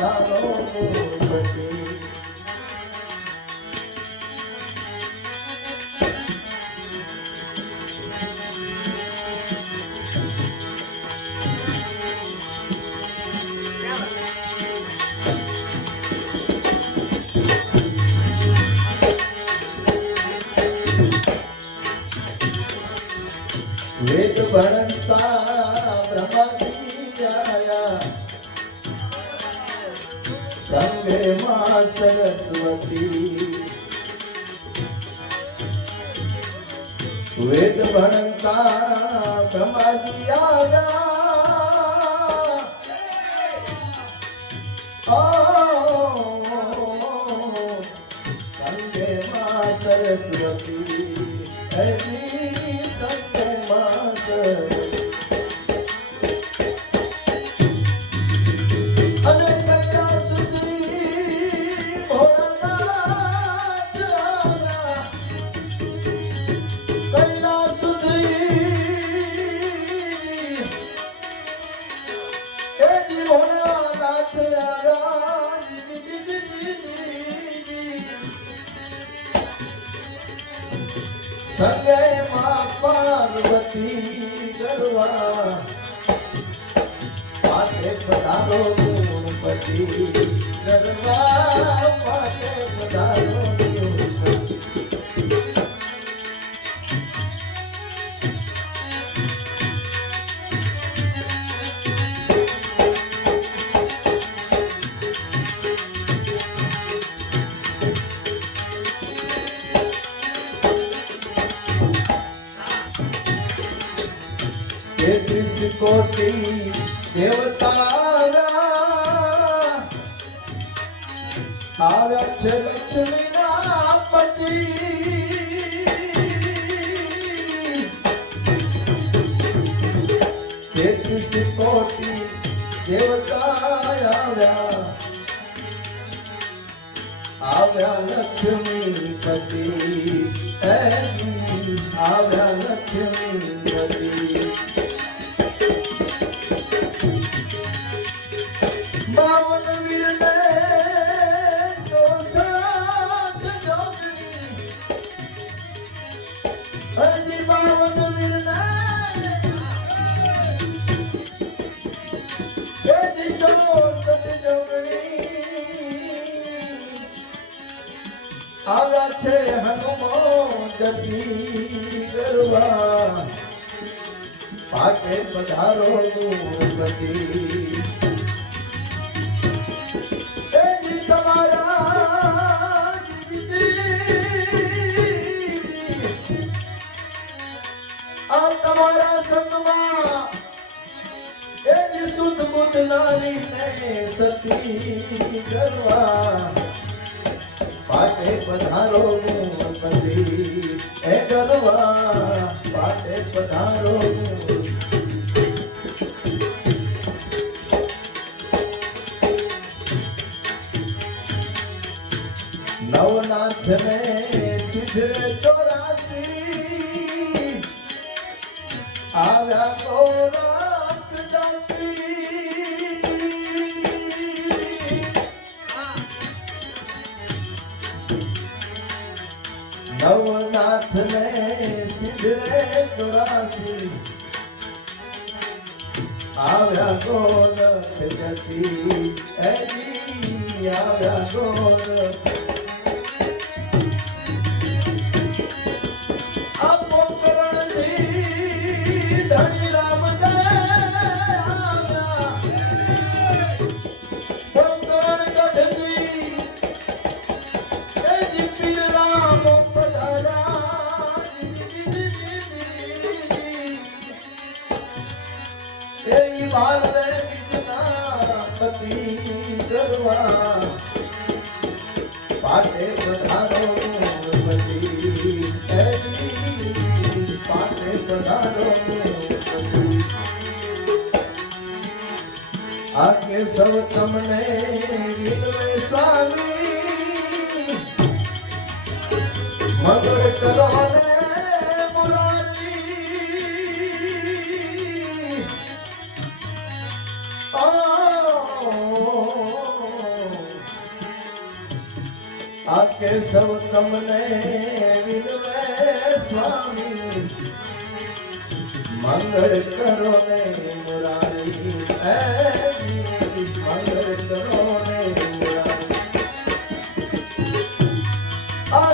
વેદ ભણતા હે મા સરસ્વતી વેદ ભણતા બ્રહ્માજી આવ્યા પધારો ગણપતિ દરબાર પાસે દેવતારા તારા છે લક્ષ્મીના પતિ તેત્રીસ કોટી દેવતારા આવ્યા લક્ષ્મી પતિ આવ્યા લક્ષ્મી પતિ છે હનુમોદતી કરવા પાટે પધારો ગતિ તમારા સંગમાં એની શુદ્ધ બુદ્ધ નારી સતી કરવા પધારો મુકતી એ ગરવા પાટે પધારો નવનાથ આવ્યા તો રાત નવનાથ ને સિદ્ધરે ચોરાસી આવ્યા ગોળ જતી આવ્યા ગોળ પાલે વિજ્ઞાપતિ કરવા પાટે પધારો સૌ તમને સ્વામી મગર કરવા કેશવ તમને વિનવે સ્વામી મંગળ કરો ને મુરારી મંગળ કરો ને Oh,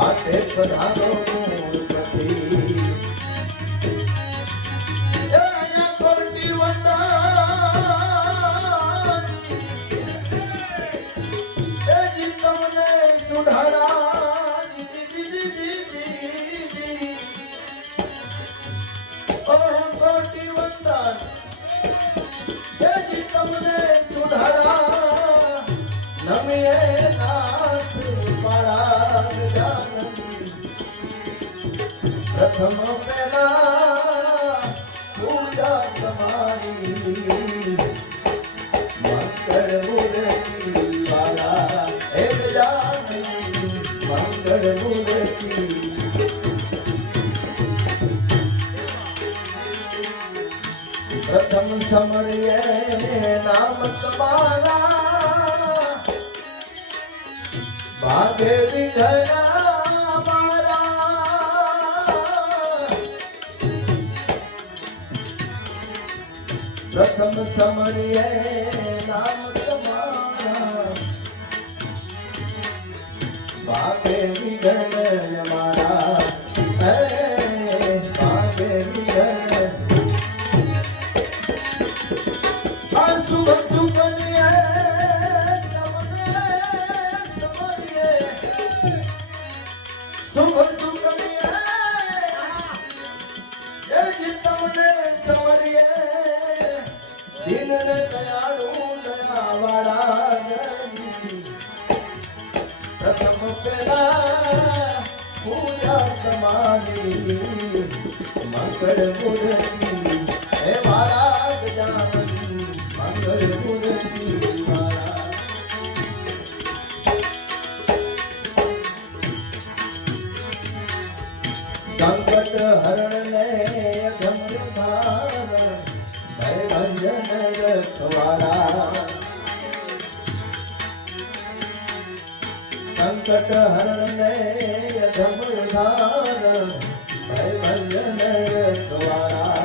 સાથે પધારો પ્રથમ પેલા પૂજા તમારી મંગળ મૂર્તિ વાલા એ બધા મંગળ નામ તમારા ભાગે વિધરા પ્રથમ સમરીએ નામ બાપે વિગણ મારા મંગળ મૂર્તિ હે મારા ગજાનંદ મંગળ મૂર્તિ સંકટ હરણ હરણય ધમ ધાર ભય ભય ને દ્વારા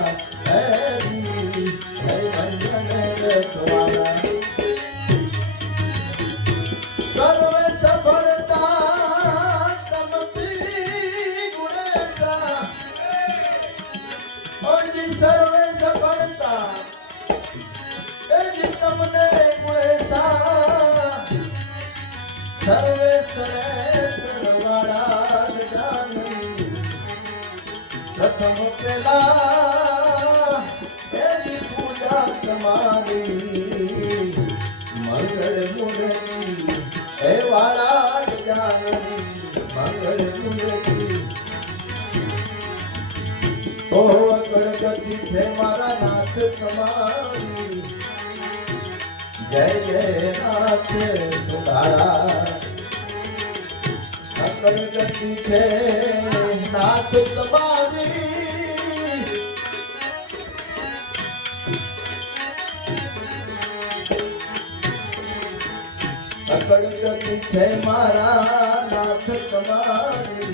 પ્રથમ પેલા એની પૂજા તમારી મંગળ મુરતી એ વાળા જાણી મંગળ મારા નાથ તમારી જય જય નાથ સુધારા सकल गति के नाथ तुम्हारी सकल गति के मारा नाथ तुम्हारी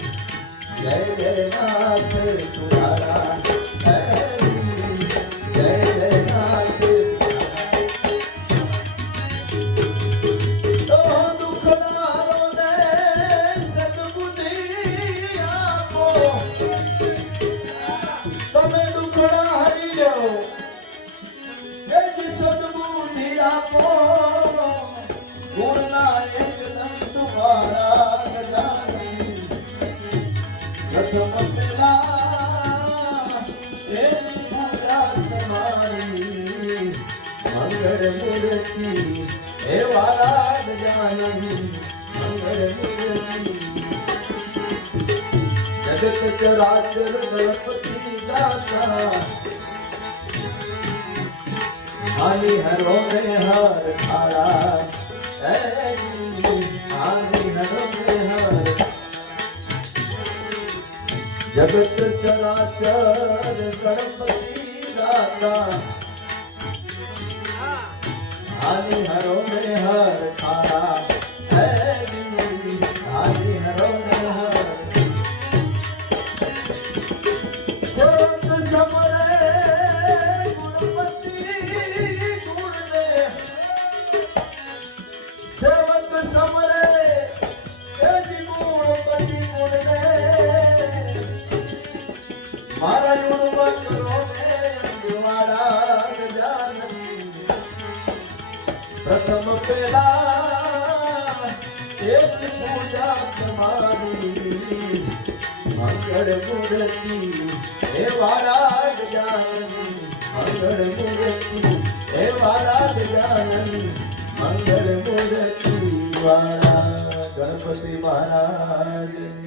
जय जय नाथ तुम्हारा આપણા હરિયો સદબુદ્ધિ આપો ગુણના એક દંત મારા ગજાની પ્રથમ પેલા જગત ચરાચર ગણપતિ દાસ હરિ હરો રે હર ખારા જગત ચરાચર ગણપતિ દાતા હરિ હરો મંગળ મૂર્તિ હે વાળા ગજાનની મંગળ મૂર્તિ હે વાળા ગજાનની મંગળ મૂર્તિ વાળા ગણપતિ મહારાજ